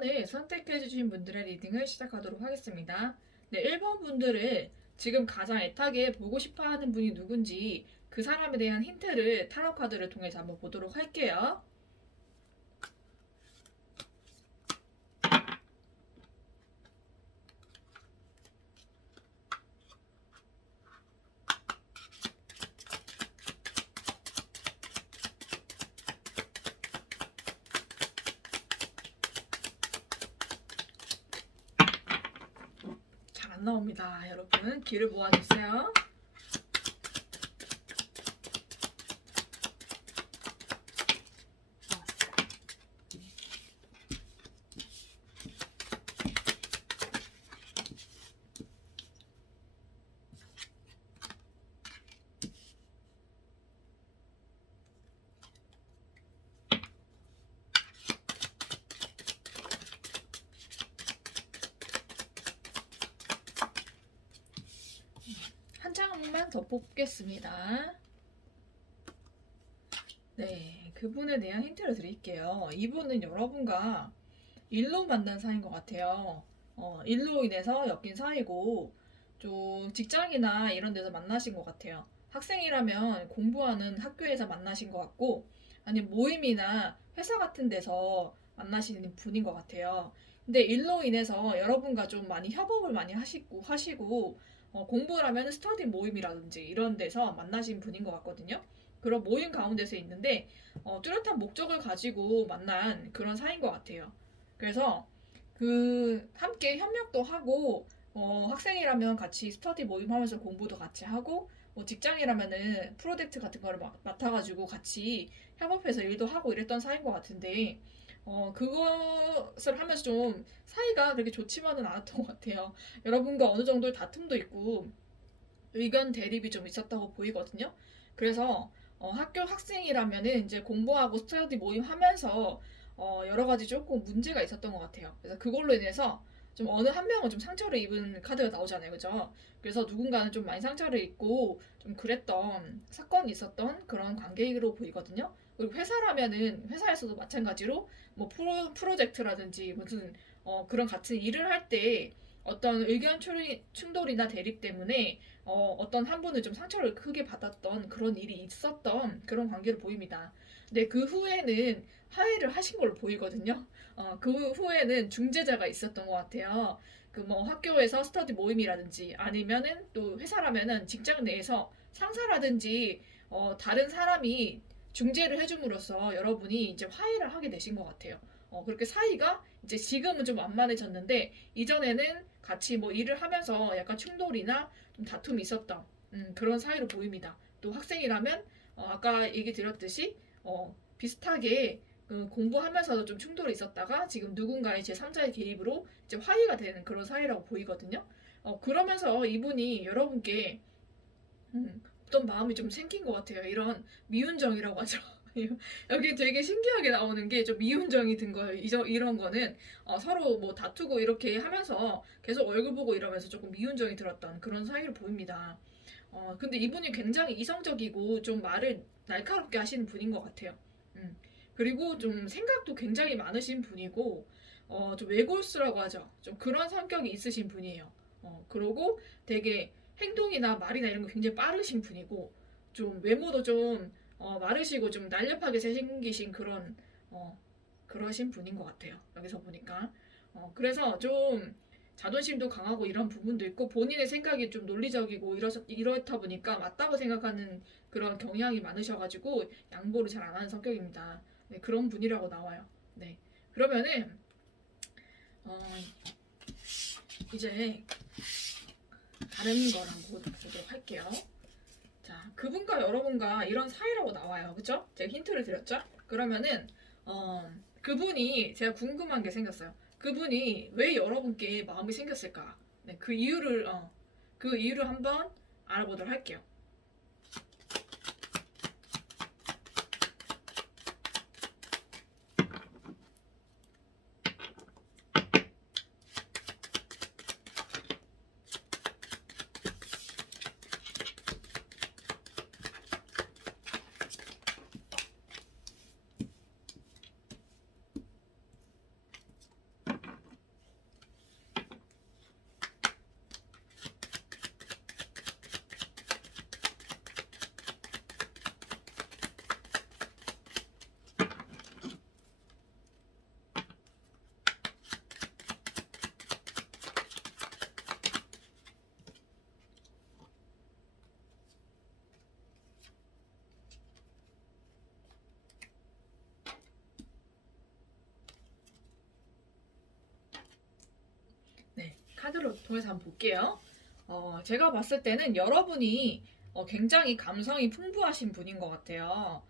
1번을 선택해 주신 분들의 리딩을 시작하도록 하겠습니다. 네, 1번 분들을 지금 가장 애타게 보고 싶어 하는 분이 누군지 그 사람에 대한 힌트를 타로 카드를 통해서 한번 보도록 할게요. 잘 안 나옵니다. 여러분, 귀를 모아주세요. 한 장만 더 뽑겠습니다. 네, 그분에 대한 힌트를 드릴게요. 이분은 여러분과 일로 만난 사이인 것 같아요. 일로 인해서 엮인 사이고, 좀 직장이나 이런 데서 만나신 것 같아요. 학생이라면 공부하는 학교에서 만나신 것 같고, 아니면 모임이나 회사 같은 데서 만나시는 분인 것 같아요. 근데 일로 인해서 여러분과 좀 많이 협업을 많이 하시고, 공부를 하면 스터디 모임이라든지 이런 데서 만나신 분인 것 같거든요. 그런 모임 가운데서 있는데, 뚜렷한 목적을 가지고 만난 그런 사이인 것 같아요. 그래서 함께 협력도 하고 학생이라면 같이 스터디 모임 하면서 공부도 같이 하고 직장이라면은 프로젝트 같은 거를 맡아가지고 같이 협업해서 일도 하고 이랬던 사이인 것 같은데 그것을 하면서 좀 사이가 그렇게 좋지만은 않았던 것 같아요. 여러분과 어느 정도의 다툼도 있고 의견 대립이 좀 있었다고 보이거든요. 그래서 학교 학생이라면은 이제 공부하고 스터디 모임 하면서 여러 가지 조금 문제가 있었던 것 같아요. 그래서 그걸로 인해서 좀 어느 한 명은 좀 상처를 입은 카드가 나오잖아요. 그죠? 그래서 누군가는 좀 많이 상처를 입고 좀 그랬던 사건이 있었던 그런 관계로 보이거든요. 그리고 회사라면은 회사에서도 마찬가지로 뭐 프로젝트라든지 무슨 그런 같은 일을 할 때 어떤 의견 충돌이나 대립 때문에 어떤 한 분은 좀 상처를 크게 받았던 그런 일이 있었던 그런 관계로 보입니다. 근데 그 후에는 화해를 하신 걸로 보이거든요. 그 후에는 중재자가 있었던 것 같아요. 그 뭐 학교에서 스터디 모임이라든지 아니면은 또 회사라면은 직장 내에서 상사라든지 다른 사람이 중재를 해줌으로써 여러분이 이제 화해를 하게 되신 것 같아요. 그렇게 사이가 이제 지금은 좀 완만해졌는데 이전에는 같이 뭐 일을 하면서 약간 충돌이나 좀 다툼이 있었던 그런 사이로 보입니다. 또 학생이라면 아까 얘기 드렸듯이 비슷하게 공부하면서도 좀 충돌이 있었다가 지금 누군가의 제3자의 개입으로 이제 화해가 되는 그런 사이라고 보이거든요. 그러면서 이분이 여러분께 어떤 마음이 좀 생긴 것 같아요. 이런 미운정이라고 하죠. 여기 되게 신기하게 나오는 게 좀 미운정이 든 거예요. 이런 거는 서로 뭐 다투고 이렇게 하면서 계속 얼굴 보고 이러면서 조금 미운정이 들었던 그런 사이를 보입니다. 근데 이분이 굉장히 이성적이고 좀 말을 날카롭게 하시는 분인 것 같아요. 음. 그리고 좀 생각도 굉장히 많으신 분이고, 좀 외골수라고 하죠. 좀 그런 성격이 있으신 분이에요. 그러고 되게 행동이나 말이나 이런 거 굉장히 빠르신 분이고, 좀 외모도 좀 마르시고 좀 날렵하게 생기신 어, 그러신 분인 것 같아요. 여기서 보니까. 그래서 좀 자존심도 강하고 이런 부분도 있고 본인의 생각이 좀 논리적이고 이렇다 보니까 맞다고 생각하는 그런 경향이 많으셔가지고 양보를 잘 안 하는 성격입니다. 네, 그런 분이라고 나와요. 네, 그러면은 어, 이제 다른 걸 한번 보도록 할게요. 자, 그분과 여러분과 이런 사이라고 나와요. 그쵸? 제가 힌트를 드렸죠? 그러면은 그분이 제가 궁금한 게 생겼어요. 그분이 왜 여러분께 마음이 생겼을까? 네, 그 이유를 한번 알아보도록 할게요. 카드를 통해서 한번 볼게요. 제가 봤을 때는 여러분이 굉장히 감성이 풍부하신 분인 것 같아요.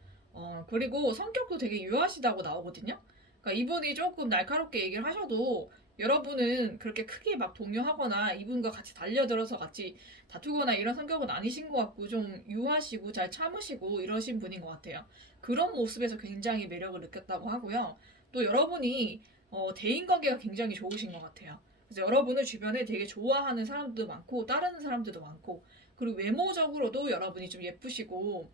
그리고 성격도 되게 유하시다고 나오거든요. 그러니까 이분이 조금 날카롭게 얘기를 하셔도 여러분은 그렇게 크게 막 동요하거나 이분과 같이 달려들어서 같이 다투거나 이런 성격은 아니신 것 같고 좀 유하시고 잘 참으시고 이러신 분인 것 같아요. 그런 모습에서 굉장히 매력을 느꼈다고 하고요. 또 여러분이 대인관계가 굉장히 좋으신 것 같아요. 그래서 여러분을 주변에 되게 좋아하는 사람들도 많고 따르는 사람들도 많고 그리고 외모적으로도 여러분이 좀 예쁘시고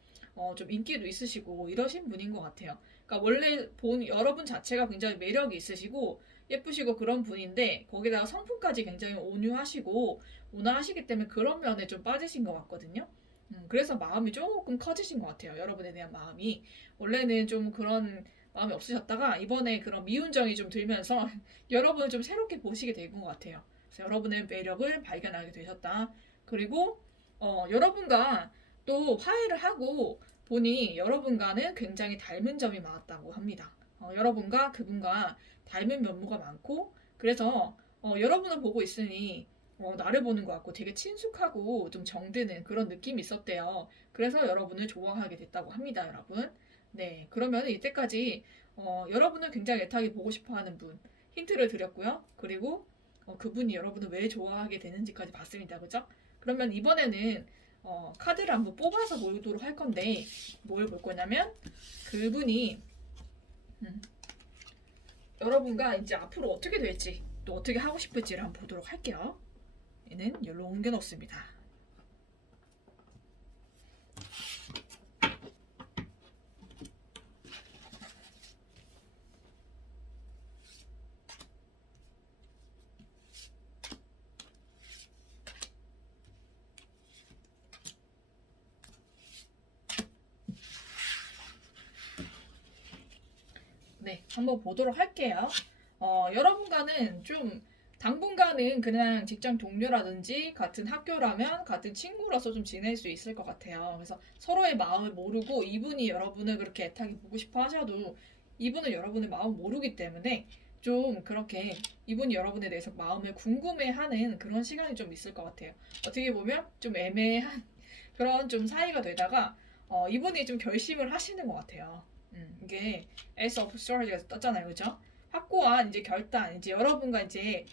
좀 인기도 있으시고 이러신 분인 것 같아요. 그러니까 원래 본 여러분 자체가 굉장히 매력이 있으시고 예쁘시고 그런 분인데 거기다가 성품까지 굉장히 온유하시고 온화하시기 때문에 그런 면에 좀 빠지신 것 같거든요. 그래서 마음이 조금 커지신 것 같아요. 여러분에 대한 마음이 원래는 좀 그런 마음이 없으셨다가 이번에 그런 미운정이 좀 들면서 여러분을 좀 새롭게 보시게 된 것 같아요. 그래서 여러분의 매력을 발견하게 되셨다. 그리고 여러분과 또 화해를 하고 보니 여러분과는 굉장히 닮은 점이 많았다고 합니다. 여러분과 그분과 닮은 면모가 많고 그래서 여러분을 보고 있으니 나를 보는 것 같고 되게 친숙하고 좀 정드는 그런 느낌이 있었대요. 그래서 여러분을 좋아하게 됐다고 합니다, 여러분. 네, 그러면 이때까지 여러분을 굉장히 애타게 보고 싶어하는 분 힌트를 드렸고요. 그리고 그분이 여러분을 왜 좋아하게 되는지까지 봤습니다, 그죠? 그러면 이번에는 카드를 한번 뽑아서 보도록 할 건데 뭘 볼 거냐면 그분이 여러분과 이제 앞으로 어떻게 될지 또 어떻게 하고 싶을지를 한번 보도록 할게요. 얘는 여기로 옮겨 놓습니다. 네, 한번 보도록 할게요. 여러분과는 좀 당분간은 그냥 직장 동료라든지 같은 학교라면 같은 친구로서 좀 지낼 수 있을 것 같아요. 그래서 서로의 마음을 모르고 이분이 여러분을 그렇게 애타게 보고 싶어 하셔도 이분은 여러분의 마음을 모르기 때문에 좀 그렇게 이분이 여러분에 대해서 마음을 궁금해하는 그런 시간이 좀 있을 것 같아요. 어떻게 보면 좀 애매한 그런 좀 사이가 되다가 이분이 좀 결심을 하시는 것 같아요. 이게 Ace of Swords가 떴잖아요, 그죠? 확고한 이제 결단, 이제 여러분과 이제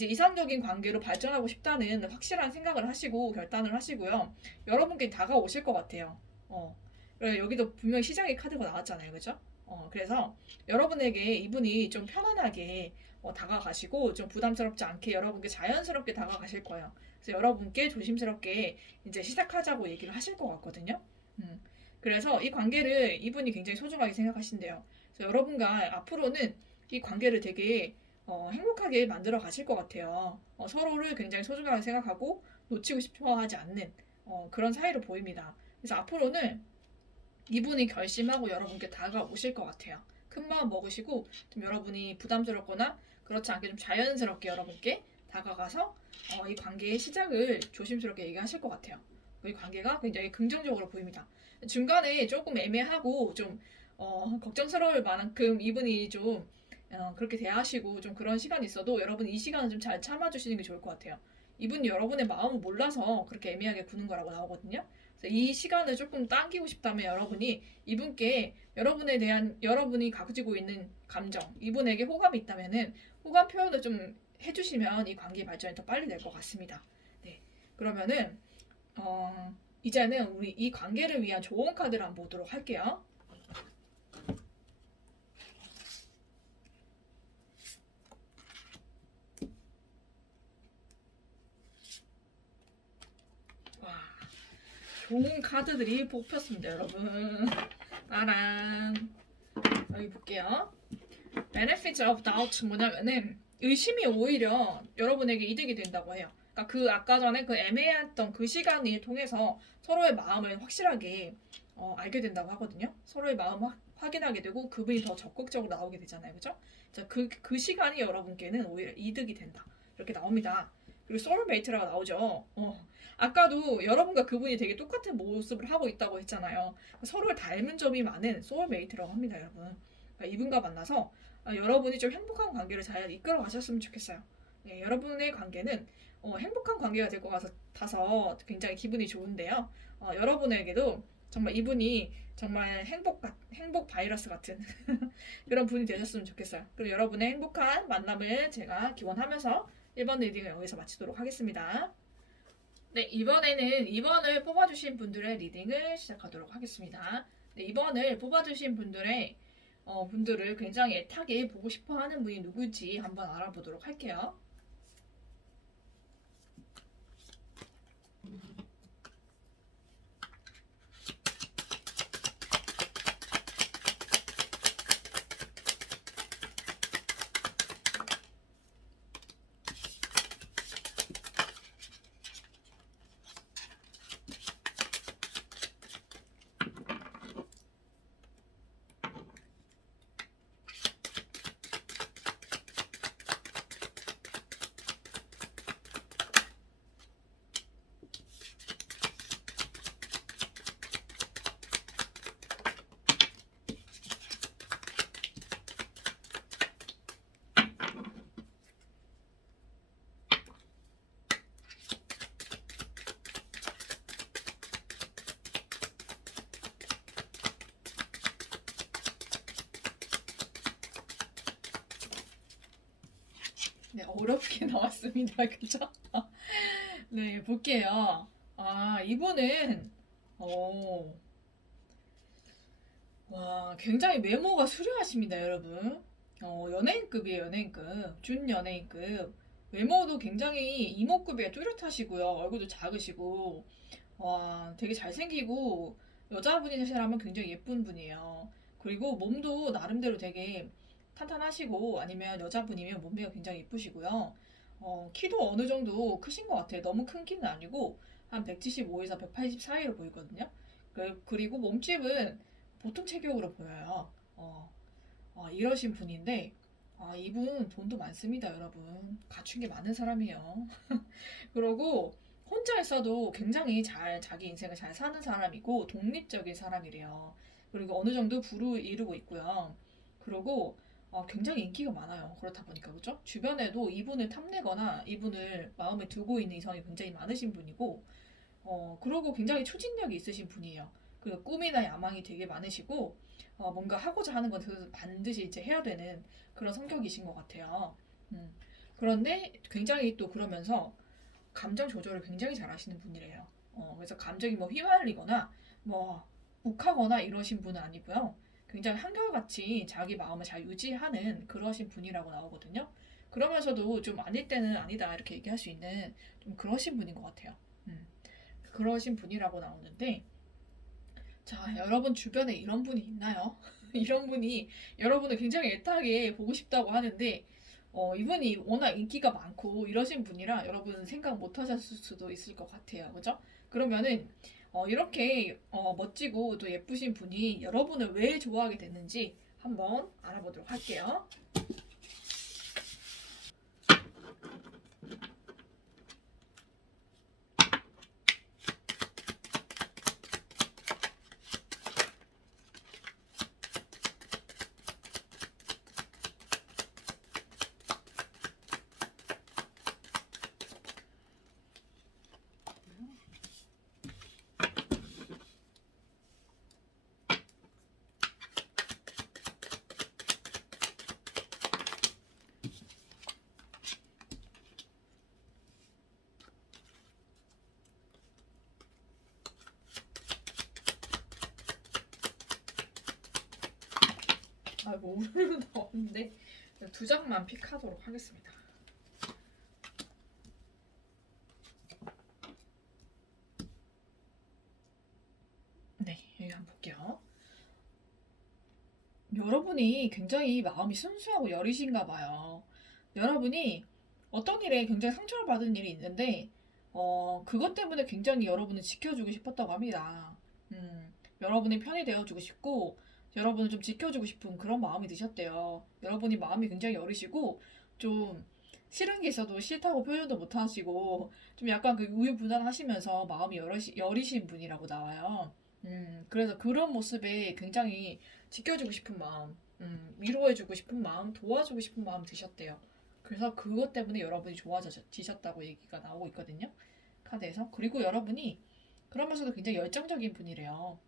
이상적인 관계로 발전하고 싶다는 확실한 생각을 하시고 결단을 하시고요. 여러분께 다가오실 것 같아요. 그래 여기도 분명히 시작의 카드가 나왔잖아요, 그죠? 그래서 여러분에게 이분이 좀 편안하게 다가가시고 좀 부담스럽지 않게 여러분께 자연스럽게 다가가실 거예요. 그래서 여러분께 조심스럽게 이제 시작하자고 얘기를 하실 것 같거든요. 음. 그래서 이 관계를 이분이 굉장히 소중하게 생각하신대요. 그래서 여러분과 앞으로는 이 관계를 되게 행복하게 만들어 가실 것 같아요. 서로를 굉장히 소중하게 생각하고 놓치고 싶어 하지 않는 그런 사이로 보입니다. 그래서 앞으로는 이분이 결심하고 여러분께 다가오실 것 같아요. 큰 마음 먹으시고 좀 여러분이 부담스럽거나 그렇지 않게 좀 자연스럽게 여러분께 다가가서 이 관계의 시작을 조심스럽게 얘기하실 것 같아요. 이 관계가 굉장히 긍정적으로 보입니다. 중간에 조금 애매하고 좀 걱정스러울 만큼 이분이 좀 그렇게 대하시고 좀 그런 시간이 있어도 여러분 이 시간은 좀 잘 참아주시는 게 좋을 것 같아요. 이분이 여러분의 마음을 몰라서 그렇게 애매하게 구는 거라고 나오거든요. 그래서 이 시간을 조금 당기고 싶다면 여러분이 이분께 여러분에 대한 여러분이 가지고 있는 감정, 이분에게 호감이 있다면은 호감 표현을 좀 해주시면 이 관계 발전이 더 빨리 될 것 같습니다. 네, 그러면은 이제는 우리 이 관계를 위한 좋은 카드를 한번 보도록 할게요. 와, 좋은 카드들이 뽑혔습니다, 여러분. 따란. 여기 볼게요. Benefits of doubt 뭐냐면은 의심이 오히려 여러분에게 이득이 된다고 해요. 그러니까 그 아까 전에 그 애매했던 그 시간을 통해서 서로의 마음을 확실하게 알게 된다고 하거든요. 서로의 마음을 확인하게 되고 그분이 더 적극적으로 나오게 되잖아요, 그죠? 자, 그 시간이 여러분께는 오히려 이득이 된다. 이렇게 나옵니다. 그리고 소울메이트라고 나오죠. 아까도 여러분과 그분이 되게 똑같은 모습을 하고 있다고 했잖아요. 서로를 닮은 점이 많은 소울메이트라고 합니다, 여러분. 그러니까 이분과 만나서 여러분이 좀 행복한 관계를 잘 이끌어 가셨으면 좋겠어요. 예, 여러분의 관계는 행복한 관계가 될 것 같아서 굉장히 기분이 좋은데요. 여러분에게도 정말 이분이 정말 행복 바이러스 같은 그런 분이 되셨으면 좋겠어요. 그럼 여러분의 행복한 만남을 제가 기원하면서 1번 리딩을 여기서 마치도록 하겠습니다. 네, 이번에는 2번을 뽑아주신 분들의 리딩을 시작하도록 하겠습니다. 네, 2번을 뽑아주신 분들을 굉장히 애타게 보고 싶어 하는 분이 누구지 한번 알아보도록 할게요. 네, 어렵게 나왔습니다. 그죠? 네, 볼게요. 이분은, 어, 굉장히 외모가 수려하십니다, 여러분. 연예인급이에요, 연예인급. 준연예인급. 외모도 굉장히 이모급이에요. 뚜렷하시고요. 얼굴도 작으시고, 되게 잘생기고, 여자분이시라면 굉장히 예쁜 분이에요. 그리고 몸도 나름대로 되게 탄탄하시고, 아니면 여자분이면 몸매가 굉장히 예쁘시고요. 키도 어느 정도 크신 것 같아요. 너무 큰 키는 아니고, 한 175에서 180 사이로 보이거든요. 그리고 몸집은 보통 체격으로 보여요. 이러신 분인데, 이분 돈도 많습니다, 여러분. 갖춘 게 많은 사람이에요. 그러고 혼자 있어도 굉장히 자기 인생을 잘 사는 사람이고 독립적인 사람이래요. 그리고 어느 정도 부를 이루고 있고요. 그리고 굉장히 인기가 많아요. 그렇다 보니까 그죠? 주변에도 이분을 탐내거나 이분을 마음에 두고 있는 이성이 굉장히 많으신 분이고, 그러고 굉장히 추진력이 있으신 분이에요. 그 꿈이나 야망이 되게 많으시고, 뭔가 하고자 하는 것을 반드시 이제 해야 되는 그런 성격이신 것 같아요. 음. 그런데 굉장히 또 그러면서 감정 조절을 굉장히 잘 하시는 분이래요. 그래서 감정이 뭐 휘말리거나 뭐 욱하거나 이러신 분은 아니고요. 굉장히 한결같이 자기 마음을 잘 유지하는 그러신 분이라고 나오거든요. 그러면서도 좀 아닐 때는 아니다 이렇게 얘기할 수 있는 좀 그러신 분인 것 같아요. 음. 그러신 분이라고 나오는데, 자, 여러분 주변에 이런 분이 있나요? 이런 분이 여러분을 굉장히 애타게 보고 싶다고 하는데, 이분이 워낙 인기가 많고 이러신 분이라 여러분 생각 못 하셨을 수도 있을 것 같아요. 그죠? 그러면은, 이렇게 멋지고 또 예쁘신 분이 여러분을 왜 좋아하게 됐는지 한번 알아보도록 할게요. 아이고, 오늘은 없는데 두 장만 픽하도록 하겠습니다. 네, 여기 한번 볼게요. 여러분이 굉장히 마음이 순수하고 여리신가 봐요. 여러분이 어떤 일에 굉장히 상처를 받은 일이 있는데, 그것 때문에 굉장히 여러분을 지켜주고 싶었다고 합니다. 여러분의 편이 되어주고 싶고, 여러분을 좀 지켜주고 싶은 그런 마음이 드셨대요. 여러분이 마음이 굉장히 여리시고, 좀 싫은 게 있어도 싫다고 표현도 못 하시고, 좀 약간 그 우유부단하시면서 마음이 여리신 분이라고 나와요. 그래서 그런 모습에 굉장히 지켜주고 싶은 마음, 위로해주고 싶은 마음, 도와주고 싶은 마음 드셨대요. 그래서 그것 때문에 여러분이 좋아지셨다고 얘기가 나오고 있거든요. 카드에서. 그리고 여러분이 그러면서도 굉장히 열정적인 분이래요.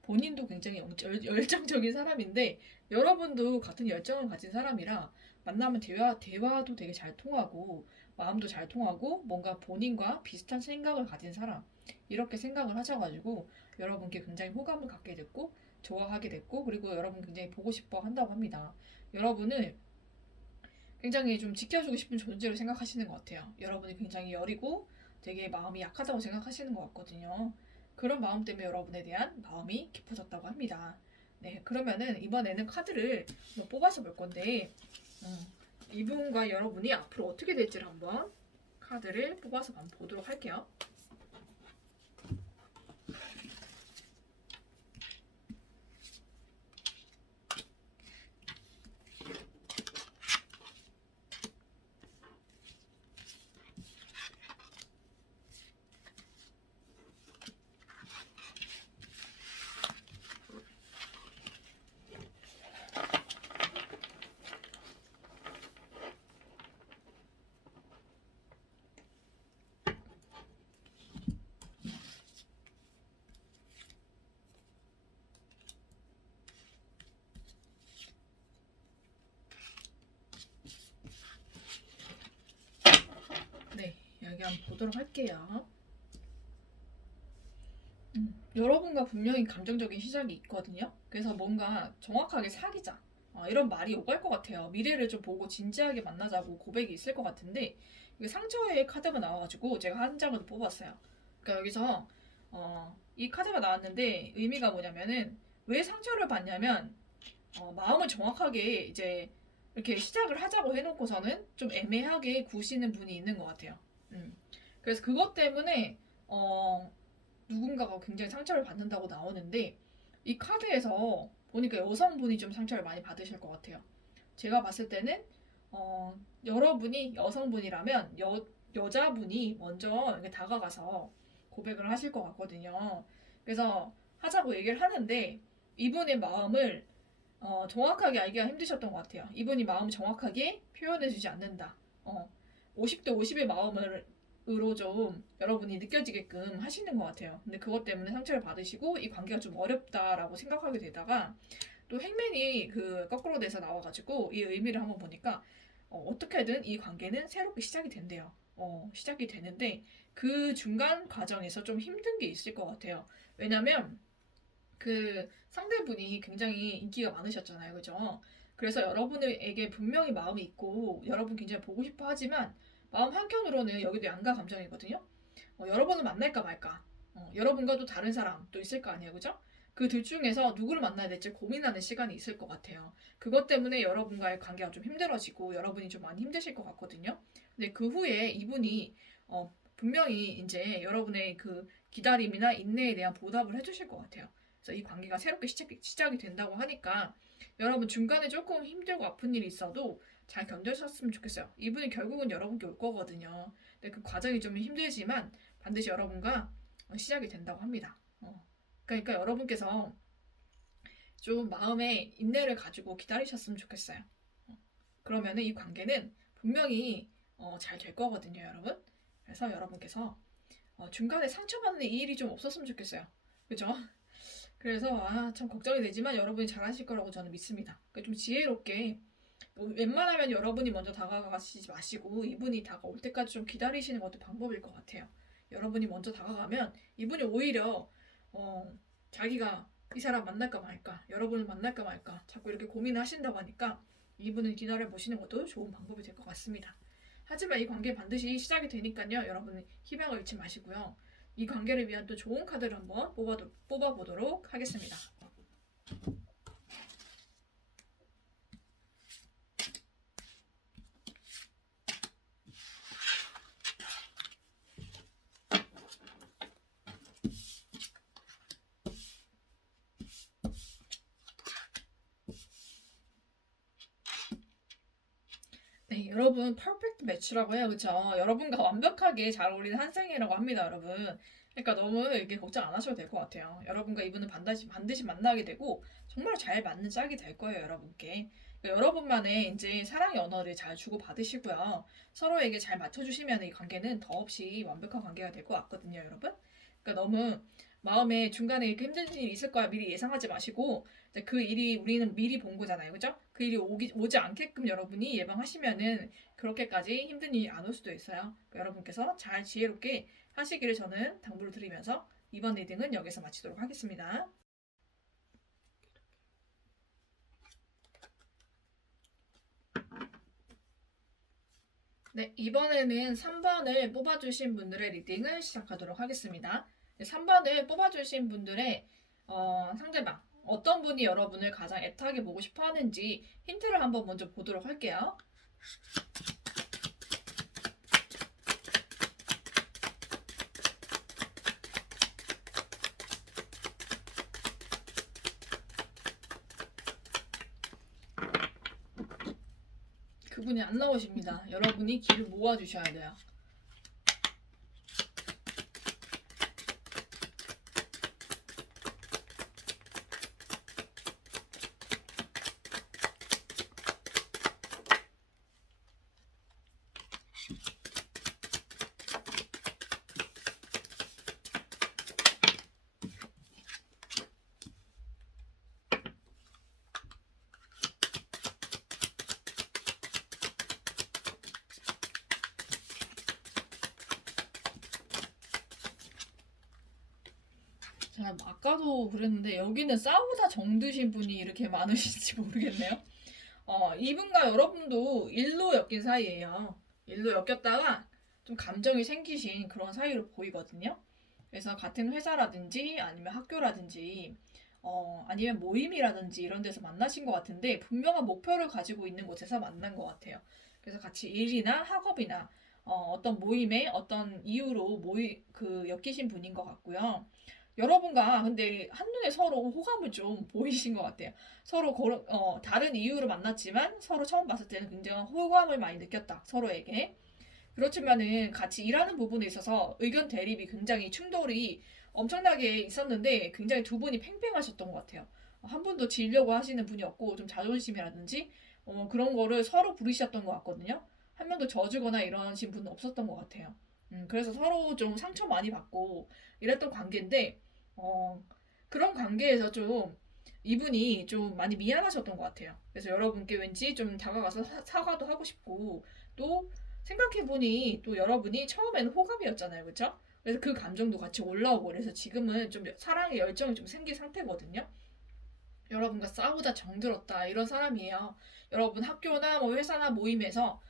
본인도 굉장히 열정적인 사람인데 여러분도 같은 열정을 가진 사람이라 만나면 대화도 되게 잘 통하고 마음도 잘 통하고 뭔가 본인과 비슷한 생각을 가진 사람 이렇게 생각을 하셔가지고 여러분께 굉장히 호감을 갖게 됐고 좋아하게 됐고 그리고 여러분 굉장히 보고 싶어 한다고 합니다. 여러분을 굉장히 좀 지켜주고 싶은 존재로 생각하시는 것 같아요. 여러분이 굉장히 여리고 되게 마음이 약하다고 생각하시는 것 같거든요. 그런 마음 때문에 여러분에 대한 마음이 깊어졌다고 합니다. 네, 그러면은 이번에는 카드를 뽑아서 볼 건데 이분과 여러분이 앞으로 어떻게 될지를 한번 카드를 뽑아서 한번 보도록 할게요. 네, 여기 한번 보도록 할게요. 여러분과 분명히 감정적인 시작이 있거든요. 그래서 뭔가 정확하게 사귀자. 이런 말이 오갈 것 같아요. 미래를 좀 보고 진지하게 만나자고 고백이 있을 것 같은데 이게 상처의 카드가 나와가지고 제가 한 장을 뽑았어요. 그러니까 여기서 이 카드가 나왔는데 의미가 뭐냐면은 왜 상처를 받냐면 마음을 정확하게 이제 이렇게 시작을 하자고 해놓고서는 좀 애매하게 구시는 분이 있는 것 같아요. 그래서 그것 때문에 누군가가 굉장히 상처를 받는다고 나오는데 이 카드에서 보니까 여성분이 좀 상처를 많이 받으실 것 같아요. 제가 봤을 때는 여러분이 여성분이라면 여자분이 먼저 이렇게 다가가서 고백을 하실 것 같거든요. 그래서 하자고 얘기를 하는데 이분의 마음을 정확하게 알기가 힘드셨던 것 같아요. 이분이 마음을 정확하게 표현해주지 않는다. 50대 50의 마음으로 좀 여러분이 느껴지게끔 하시는 것 같아요. 근데 그것 때문에 상처를 받으시고 이 관계가 좀 어렵다라고 생각하게 되다가 또 행맨이 그 거꾸로 돼서 나와가지고 이 의미를 한번 보니까 어떻게든 이 관계는 새롭게 시작이 된대요. 시작이 되는데 그 중간 과정에서 좀 힘든 게 있을 것 같아요. 왜냐면 그 상대분이 굉장히 인기가 많으셨잖아요. 그죠? 그래서 여러분에게 분명히 마음이 있고 여러분 굉장히 보고 싶어 하지만 마음 한켠으로는 여기도 양가 감정이거든요. 여러분을 만날까 말까. 여러분과도 다른 사람도 있을 거 아니에요. 그죠? 그 둘 중에서 누구를 만나야 될지 고민하는 시간이 있을 것 같아요. 그것 때문에 여러분과의 관계가 좀 힘들어지고 여러분이 좀 많이 힘드실 것 같거든요. 근데 그 후에 이분이 분명히 이제 여러분의 그 기다림이나 인내에 대한 보답을 해주실 것 같아요. 그래서 이 관계가 새롭게 시작이 된다고 하니까 여러분 중간에 조금 힘들고 아픈 일이 있어도 잘 견뎌셨으면 좋겠어요. 이분이 결국은 여러분께 올 거거든요. 근데 그 과정이 좀 힘들지만 반드시 여러분과 시작이 된다고 합니다. 그러니까 여러분께서 좀 마음에 인내를 가지고 기다리셨으면 좋겠어요. 그러면은 이 관계는 분명히 잘 될 거거든요, 여러분. 그래서 여러분께서 중간에 상처받는 이 일이 좀 없었으면 좋겠어요. 그죠? 그래서 참 걱정이 되지만 여러분이 잘하실 거라고 저는 믿습니다. 그러니까 좀 지혜롭게 웬만하면 여러분이 먼저 다가가시지 마시고 이분이 다가올 때까지 좀 기다리시는 것도 방법일 것 같아요. 여러분이 먼저 다가가면 이분이 오히려 자기가 이 사람 만날까 말까, 여러분을 만날까 말까 자꾸 이렇게 고민을 하신다고 하니까 이분을 기다려 보시는 것도 좋은 방법이 될 것 같습니다. 하지만 이 관계 반드시 시작이 되니까요. 여러분 희망을 잃지 마시고요. 이 관계를 위한 또 좋은 카드를 한번 뽑아보도록 하겠습니다. 네, 여러분 퍼펙트 매치라고 해요. 그쵸? 여러분과 완벽하게 잘 어울리는 한 쌍이라고 합니다, 여러분. 그러니까 너무 이렇게 걱정 안 하셔도 될 것 같아요. 여러분과 이분은 반드시 만나게 되고 정말 잘 맞는 짝이 될 거예요, 여러분께. 그러니까 여러분만의 이제 사랑의 언어를 잘 주고받으시고요. 서로에게 잘 맞춰주시면 이 관계는 더없이 완벽한 관계가 될 것 같거든요, 여러분. 그러니까 너무 마음에 중간에 이렇게 힘든 일이 있을 거야 미리 예상하지 마시고 이제 그 일이 우리는 미리 본 거잖아요, 그죠? 그 일이 오지 않게끔 여러분이 예방하시면은 그렇게까지 힘든 일이 안 올 수도 있어요. 그러니까 여러분께서 잘 지혜롭게 하시기를 저는 당부를 드리면서 이번 리딩은 여기서 마치도록 하겠습니다. 네, 이번에는 3번을 뽑아주신 분들의 리딩을 시작하도록 하겠습니다. 3번을 뽑아주신 분들의 상대방, 어떤 분이 여러분을 가장 애타게 보고 싶어 하는지 힌트를 한번 먼저 보도록 할게요. 그분이 안 나오십니다. 여러분이 귀를 모아주셔야 돼요. 자, 아까도 그랬는데 여기는 싸우다 정드신 분이 이렇게 많으신지 모르겠네요. 이분과 여러분도 일로 엮인 사이예요. 일로 엮였다가 좀 감정이 생기신 그런 사이로 보이거든요. 그래서 같은 회사라든지 아니면 학교라든지 아니면 모임이라든지 이런 데서 만나신 것 같은데 분명한 목표를 가지고 있는 곳에서 만난 것 같아요. 그래서 같이 일이나 학업이나 어떤 모임에 어떤 이유로 엮이신 분인 것 같고요. 여러분과 근데 한눈에 서로 호감을 좀 보이신 것 같아요. 서로 다른 이유로 만났지만 서로 처음 봤을 때는 굉장한 호감을 많이 느꼈다. 서로에게. 그렇지만은 같이 일하는 부분에 있어서 의견 대립이 굉장히 충돌이 엄청나게 있었는데 굉장히 두 분이 팽팽하셨던 것 같아요. 한 분도 지려고 하시는 분이었고 좀 자존심이라든지 그런 거를 서로 부리셨던 것 같거든요. 한 명도 져주거나 이러신 분은 없었던 것 같아요. 그래서 서로 좀 상처 많이 받고 이랬던 관계인데 어, 그런 관계에서 좀 이분이 좀 많이 미안하셨던 것 같아요. 그래서 여러분께 왠지 좀 다가가서 사과도 하고 싶고 또 생각해보니 또 여러분이 처음에는 호감이었잖아요. 그쵸? 그래서 그 감정도 같이 올라오고 그래서 지금은 좀 사랑의 열정이 좀 생긴 상태거든요. 여러분과 싸우다 정들었다 이런 사람이에요. 여러분 학교나 뭐 회사나 모임에서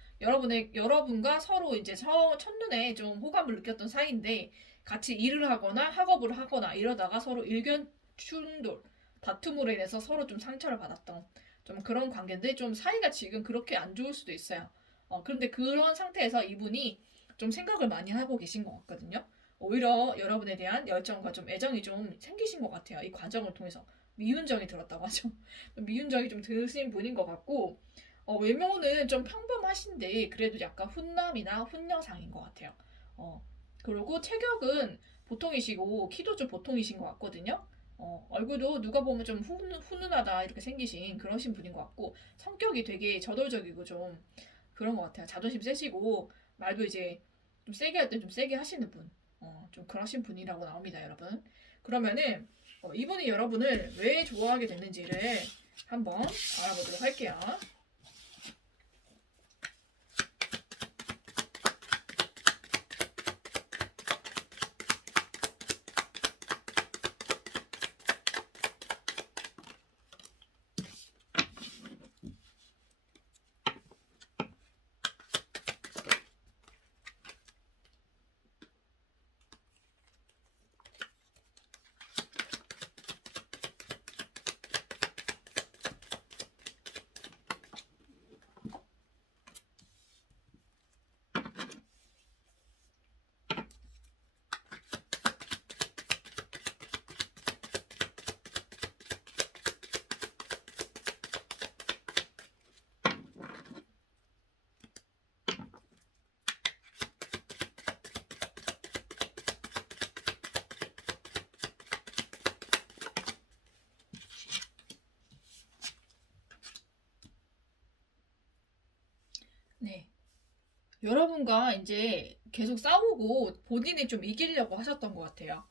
여러분과 서로 이제 첫눈에 좀 호감을 느꼈던 사이인데 같이 일을 하거나 학업을 하거나 이러다가 서로 의견 충돌, 다툼으로 인해서 서로 좀 상처를 받았던 좀 그런 관계인데 좀 사이가 지금 그렇게 안 좋을 수도 있어요. 그런데 그런 상태에서 이분이 좀 생각을 많이 하고 계신 것 같거든요. 오히려 여러분에 대한 열정과 좀 애정이 좀 생기신 것 같아요. 이 과정을 통해서. 미운정이 들었다고 하죠. 미운정이 좀 드신 분인 것 같고 외모는 좀 평범하신데 그래도 약간 훈남이나 훈녀상인 것 같아요. 그리고 체격은 보통이시고 키도 좀 보통이신 것 같거든요. 얼굴도 누가 보면 좀 훈훈하다 이렇게 생기신 그러신 분인 것 같고 성격이 되게 저돌적이고 좀 그런 것 같아요. 자존심 세시고 말도 이제 좀 세게 할 때 좀 세게 하시는 분. 좀 그러신 분이라고 나옵니다, 여러분. 그러면은 이분이 여러분을 왜 좋아하게 됐는지를 한번 알아보도록 할게요. 여러분과 이제 계속 싸우고 본인이 좀 이기려고 하셨던 것 같아요.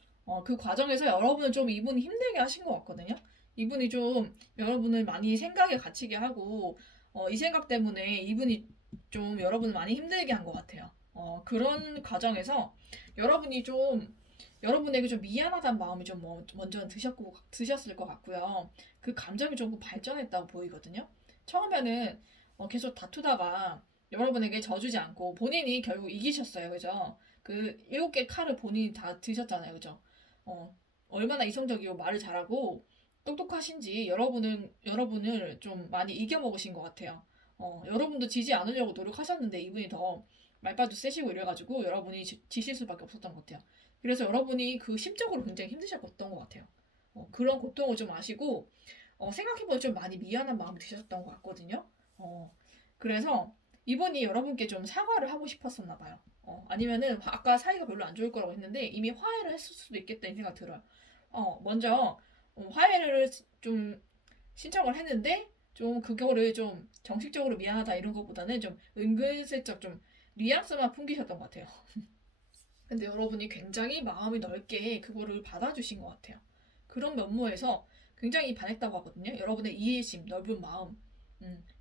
그 과정에서 여러분은 좀 이분이 힘들게 하신 것 같거든요. 이분이 좀 여러분을 많이 생각에 갇히게 하고, 이 생각 때문에 이분이 좀 여러분을 많이 힘들게 한 것 같아요. 그런 과정에서 여러분이 좀 여러분에게 좀 미안하다는 마음이 좀 먼저 드셨을 것 같고요. 그 감정이 조금 발전했다고 보이거든요. 처음에는 계속 다투다가 여러분에게 져주지 않고 본인이 결국 이기셨어요. 그죠? 그 7개 칼을 본인이 다 드셨잖아요. 그죠? 어, 얼마나 이성적이고 말을 잘하고 똑똑하신지 여러분을 좀 많이 이겨먹으신 것 같아요. 여러분도 지지 않으려고 노력하셨는데 이분이 더 말빨도 세시고 이래가지고 여러분이 지실 수밖에 없었던 것 같아요. 그래서 여러분이 그 심적으로 굉장히 힘드셨던 것 같아요. 그런 고통을 좀 아시고 생각해보면 좀 많이 미안한 마음이 드셨던 것 같거든요. 그래서 이분이 여러분께 좀 사과를 하고 싶었었나 봐요. 아니면은 아까 사이가 별로 안 좋을 거라고 했는데 이미 화해를 했을 수도 있겠다는 생각 들어요. 먼저 화해를 좀 신청을 했는데 좀 그거를 좀 정식적으로 미안하다 이런 것보다는 좀 은근슬쩍 좀 뉘앙스만 풍기셨던 것 같아요. 근데 여러분이 굉장히 마음이 넓게 그거를 받아주신 것 같아요. 그런 면모에서 굉장히 반했다고 하거든요. 여러분의 이해심, 넓은 마음.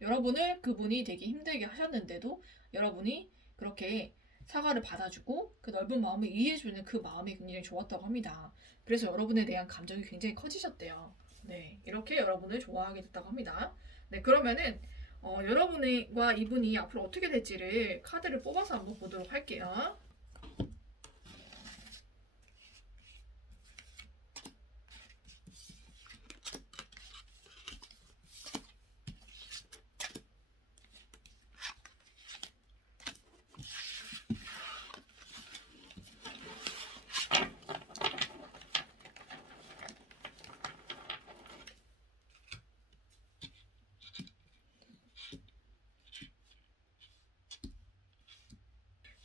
여러분을 그분이 되게 힘들게 하셨는데도 여러분이 그렇게 사과를 받아주고 그 넓은 마음을 이해해주는 그 마음이 굉장히 좋았다고 합니다. 그래서 여러분에 대한 감정이 굉장히 커지셨대요. 네, 이렇게 여러분을 좋아하게 됐다고 합니다. 네, 그러면은 여러분과 이분이 앞으로 어떻게 될지를 카드를 뽑아서 한번 보도록 할게요.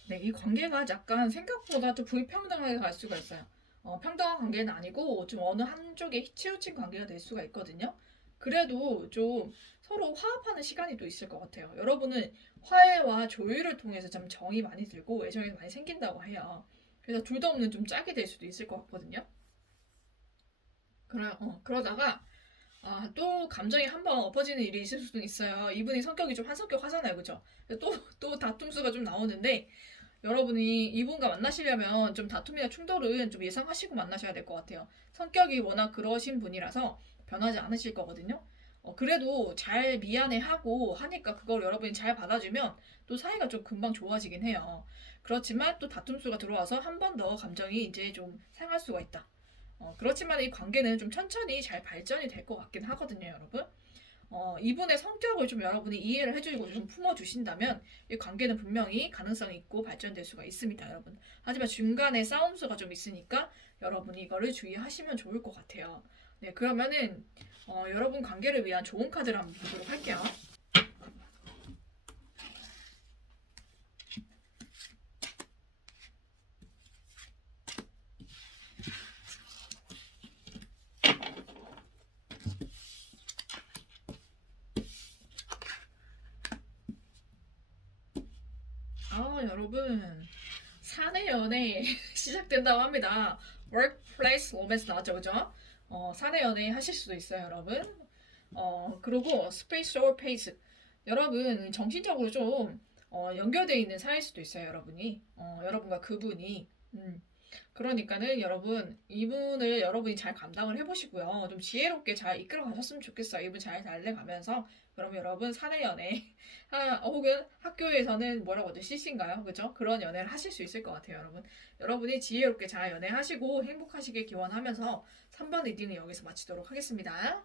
네, 이 관계가 약간 생각보다 좀 불평등하게 갈 수가 있어요. 평등한 관계는 아니고 좀 어느 한쪽에 치우친 관계가 될 수가 있거든요. 그래도 좀 서로 화합하는 시간이 또 있을 것 같아요. 여러분은 화해와 조율을 통해서 좀 정이 많이 들고 애정이 많이 생긴다고 해요. 그래서 둘도 없는 좀 짝이 될 수도 있을 것 같거든요. 그러다가 또 감정이 한번 엎어지는 일이 있을 수도 있어요. 이분이 성격이 좀 한성격 하잖아요. 그죠? 또 다툼수가 좀 나오는데 여러분이 이분과 만나시려면 좀 다툼이나 충돌은 좀 예상하시고 만나셔야 될 것 같아요. 성격이 워낙 그러신 분이라서 변하지 않으실 거거든요. 그래도 잘 미안해하고 하니까 그걸 여러분이 잘 받아주면 또 사이가 좀 금방 좋아지긴 해요. 그렇지만 또 다툼수가 들어와서 한 번 더 감정이 이제 좀 상할 수가 있다. 그렇지만 이 관계는 좀 천천히 잘 발전이 될 것 같긴 하거든요, 여러분. 이분의 성격을 좀 여러분이 이해를 해주고 좀 품어주신다면 이 관계는 분명히 가능성이 있고 발전될 수가 있습니다, 여러분. 하지만 중간에 싸움수가 좀 있으니까 여러분이 이거를 주의하시면 좋을 것 같아요. 네, 그러면은 여러분 관계를 위한 좋은 카드를 한번 보도록 할게요. 여러분 사내 연애 시작된다고 합니다. Workplace Romance 나왔죠, 그죠? 사내 연애 하실 수도 있어요, 여러분. 그리고 Spiritual Pace. 여러분 정신적으로 좀 연결되어 있는 사이일 수도 있어요, 여러분이. 여러분과 그분이. 그러니까는 여러분 이분을 여러분이 잘 감당을 해보시고요. 좀 지혜롭게 잘 이끌어 가셨으면 좋겠어요. 이분 잘 달래가면서 그러면 여러분 사내 연애 혹은 학교에서는 뭐라고 하죠? CC인가요? 그죠? 그런 연애를 하실 수 있을 것 같아요, 여러분. 여러분이 지혜롭게 잘 연애하시고 행복하시길 기원하면서 3번 리딩을 여기서 마치도록 하겠습니다.